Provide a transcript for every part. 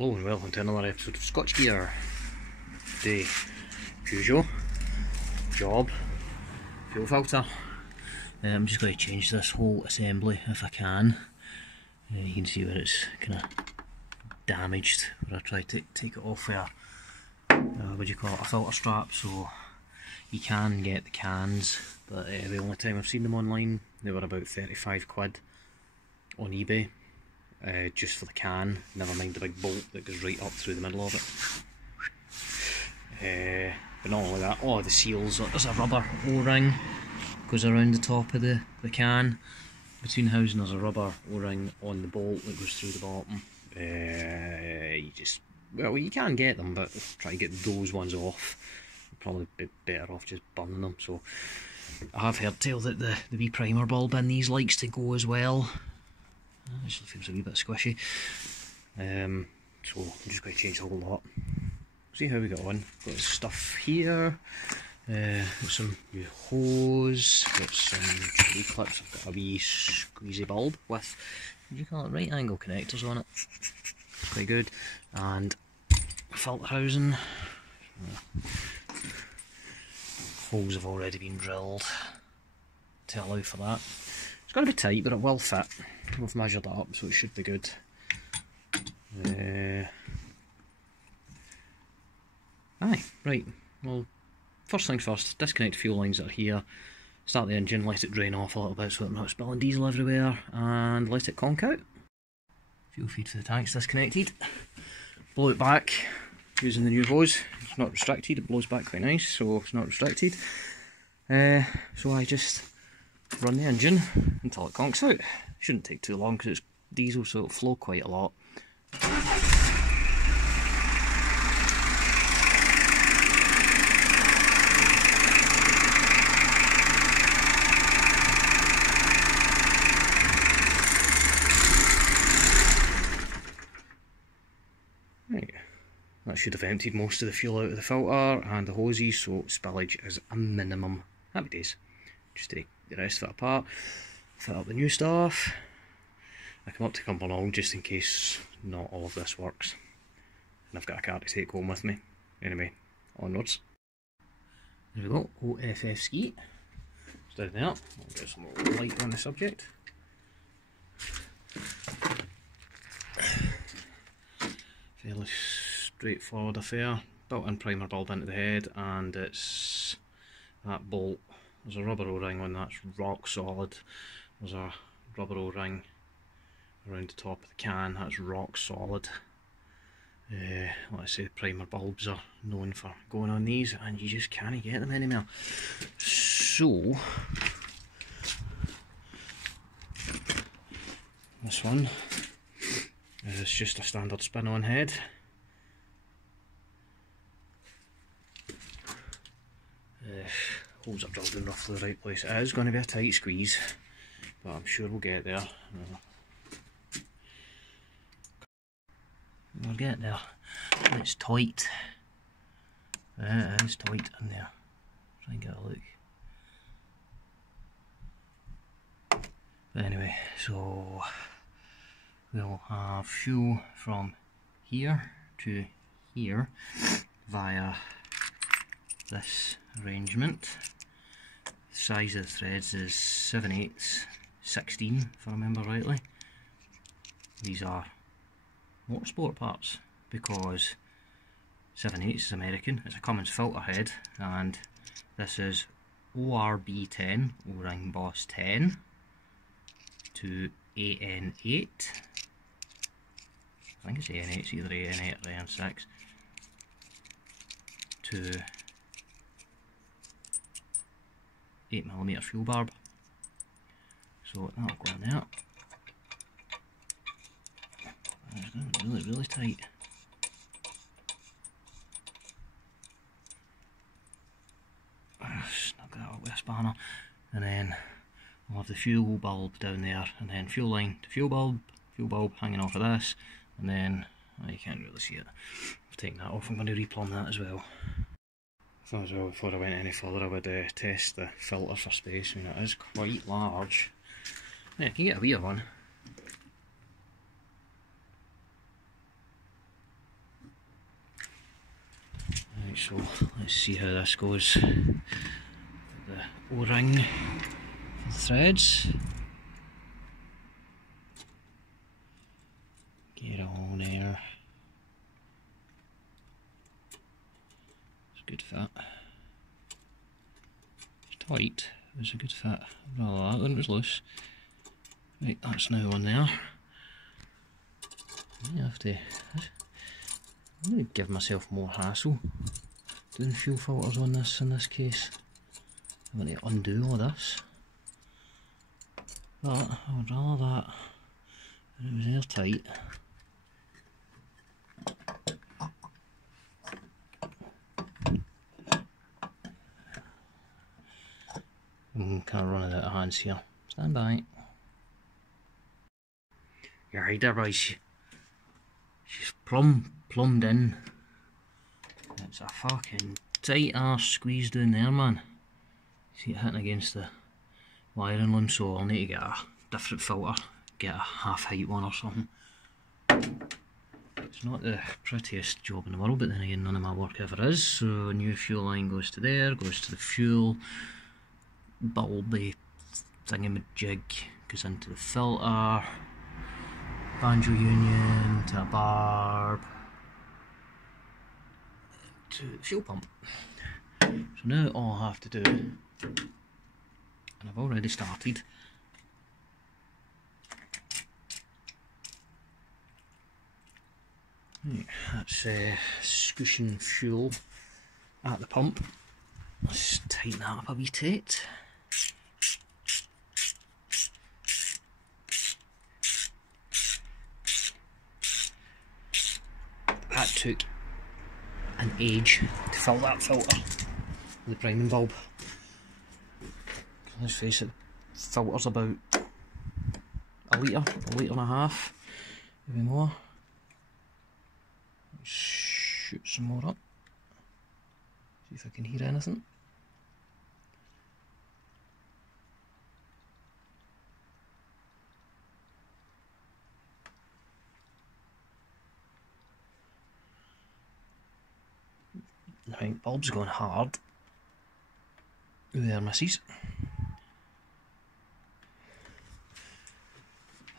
Hello and welcome to another episode of Scotch Gear. Today, as usual, job, fuel filter. I'm just going to change this whole assembly if I can. You can see where it's kind of damaged, where I tried to take it off there. What do you call it, a filter strap, so you can get the cans, but the only time I've seen them online, they were about 35 quid on eBay. Just for the can, never mind the big bolt that goes right up through the middle of it. But not only that, the seals, there's a rubber O-ring goes around the top of the can. Between the housing there's a rubber O-ring on the bolt that goes through the bottom. You can get them, but try to get those ones off. You'd probably be better off just burning them. So I have heard tell that the wee primer bulb in these likes to go as well. Actually feels a wee bit squishy, so I'm just going to change the whole lot. See how we get on. Got stuff here, got some new hose, got some tree clips. I've got a wee squeezy bulb with, what do you call it, right angle connectors on it. Quite good. And filter housing. Holes have already been drilled to allow for that. It's going to be tight, but it will fit. We've measured it up, so it should be good. Right. Well, first things first, disconnect fuel lines that are here. Start the engine, let it drain off a little bit so that we're not spilling diesel everywhere, and let it conk out. Fuel feed for the tank's disconnected. Blow it back using the new hose. It's not restricted, it blows back quite nice, so it's not restricted. So I just run the engine until it conks out. Shouldn't take too long because it's diesel, so it'll flow quite a lot. Right, that should have emptied most of the fuel out of the filter and the hoses, so spillage is a minimum. Happy days. Just take the rest of it apart, fit up the new stuff. I come up to Cumbernauld just in case not all of this works, and I've got a car to take home with me. Anyway, onwards. There we go, ISCe. It's down there. I'll get some more light on the subject. Fairly straightforward affair. Built-in primer bulb into the head, and it's that bolt. There's a rubber O-ring on that's rock solid. There's a rubber O-ring around the top of the can, that's rock solid. Like I say, primer bulbs are known for going on these, and you just can't get them anymore. So this one is just a standard spin-on head. Holes are drilled in roughly the right place. It is going to be a tight squeeze, but I'm sure we'll get there. We'll get there. It's tight. It is tight in there. Try and get a look. But anyway, so we'll have fuel from here to here via this arrangement. The size of the threads is 7/8, 16 if I remember rightly. These are motorsport parts because 7/8 is American. It's a Cummins filter head, and this is ORB10, O-ring Boss 10, to AN8. I think it's AN8, it's either AN8 or AN6, to 8mm fuel barb. So that'll go in there. It's going to be really tight. Snug that up with a spanner, and then we'll have the fuel bulb down there, and then fuel line to fuel bulb hanging off of this, and then you can't really see it. I've taken that off. I'm going to replumb that as well. I thought as well, before I went any further, I would test the filter for space. I mean, it is quite large. Yeah, you can get a wee one. Right, so let's see how this goes. The O-ring for the threads. Get it on there. It's a good fit. It's tight, it was a good fit. Rather that than it was loose. Right, that's now on there. I have to. I'm going to give myself more hassle doing fuel filters on this in this case. I'm going to undo all this. But I would rather that than it was airtight. I'm kind of running out of hands here. Stand by. You're right there, boys. She's plumbed in. It's a fucking tight arse squeeze down there, man. See it hitting against the wiring loom, so I'll need to get a different filter, get a half height one or something. It's not the prettiest job in the world, but then again none of my work ever is. So new fuel line goes to there, goes to the fuel, bulby thingamajig goes into the filter, banjo union to a barb to the fuel pump. So now all I have to do, and I've already started, right, that's scooshing fuel at the pump. Let's tighten that up a wee tit. That took an age to fill that filter with the priming bulb. Let's face it, the filter's about a litre and a half, maybe more. Let's shoot some more up, see if I can hear anything. Right, bulb's going hard. There, misses.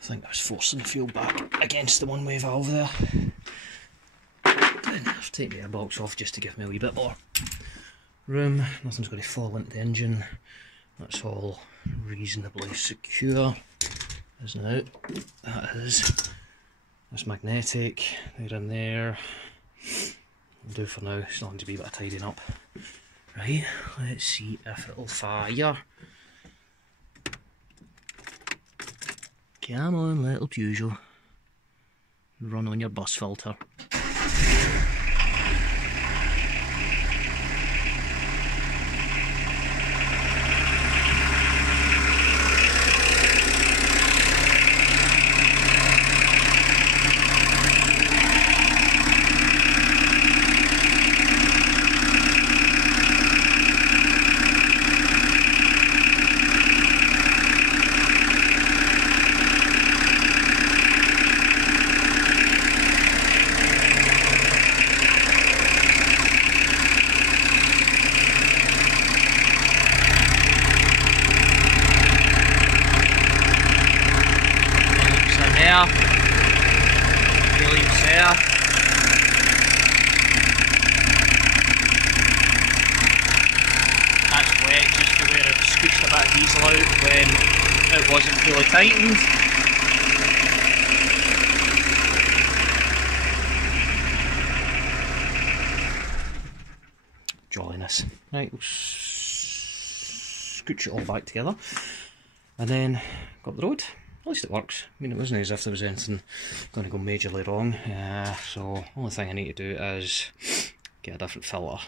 I think I was forcing the fuel back against the one-way valve there. Then I've taken the airbox off just to give me a wee bit more room. Nothing's going to fall into the engine. That's all reasonably secure. Isn't it? That is. That's magnetic. They're in there. Will do for now. It's not going to be a bit of tidying up. Right, let's see if it'll fire. Come on, little Peugeot. Run on your bus filter. That's wet just to where it scooched a bit of diesel out when it wasn't fully tightened. Jolliness. Right, we'll scooch it all back together and then go up the road. At least it works. I mean, it wasn't as if there was anything going to go majorly wrong. So, only thing I need to do is get a different filter.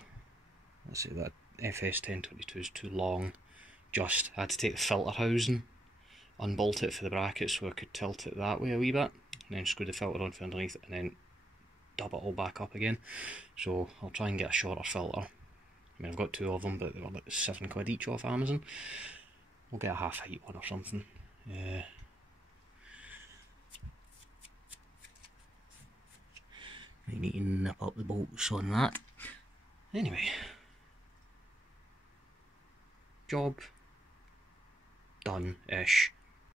Let's see, that FS1022 is too long. I had to take the filter housing, unbolt it for the bracket so I could tilt it that way a wee bit, and then screw the filter on from underneath, and then dub it all back up again. So, I'll try and get a shorter filter. I mean, I've got two of them, but they were like £7 each off Amazon. We'll get a half height one or something. I need to nip up the bolts on that. Anyway, job done-ish.